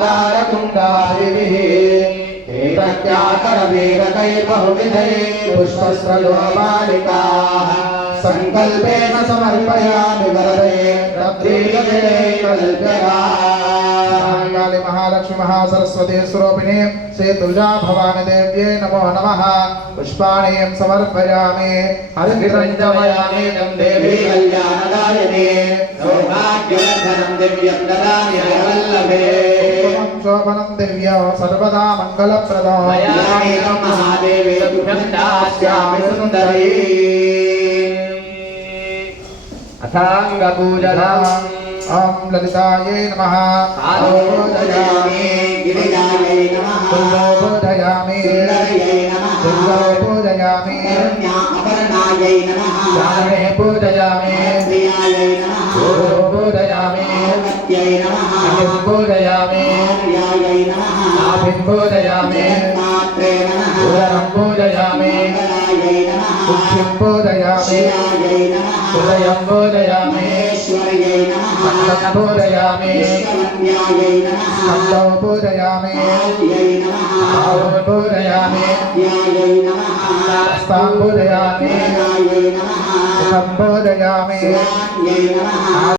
ओङ्कारकुङ्कारिभिः एतत्याकरवेदकैर्बहुविधैः पुष्पस्रजोपालिकाः सङ्कल्पेन समर्पयामि वरदे तद्दीर्घदे काले महालक्ष्मी महासरस्वती स्वरूपिणे श्री तुलजा भवानी देव्ये नमो नमः पुष्पाणि समर्पयामि हरिद्रञ्जमयामि तं देवी कल्याणदायिने सौभाग्यवर्धनं दिव्यं ददामि हरवल्लभे शोभनं दिव्य सर्वदा मङ्गलप्रदं मयामि महादेवी तुभ्यं दास्यामि सुन्दरी अथाङ्गपूजनम् ओम ललितायै नमः आरोदयामि गिरिजायै नमः पूजयामि सुन्दर्यै नमः पूजयामि अपर्णायै नमः जाने पूजयामि प्रियायै नमः पूजयामि सत्यै नमः पूजयामि प्रियायै नमः नाभिं पूजयामि मात्रे नमः उदरं पूजयामि मंगलायै नमः कुक्षिं पूजयामि शिवायै नमः हृदयं पूजयामि ईश्वर्यै नमः पूजयामि विष्णुवन्द्यायै नमः स्कन्दौ पूजयामि आद्यै नमः भावं पूजयामि आद्यायै नमः हस्तां पूजयामि नारायै नमः मुखं पूजयामि स्वान्यै नमः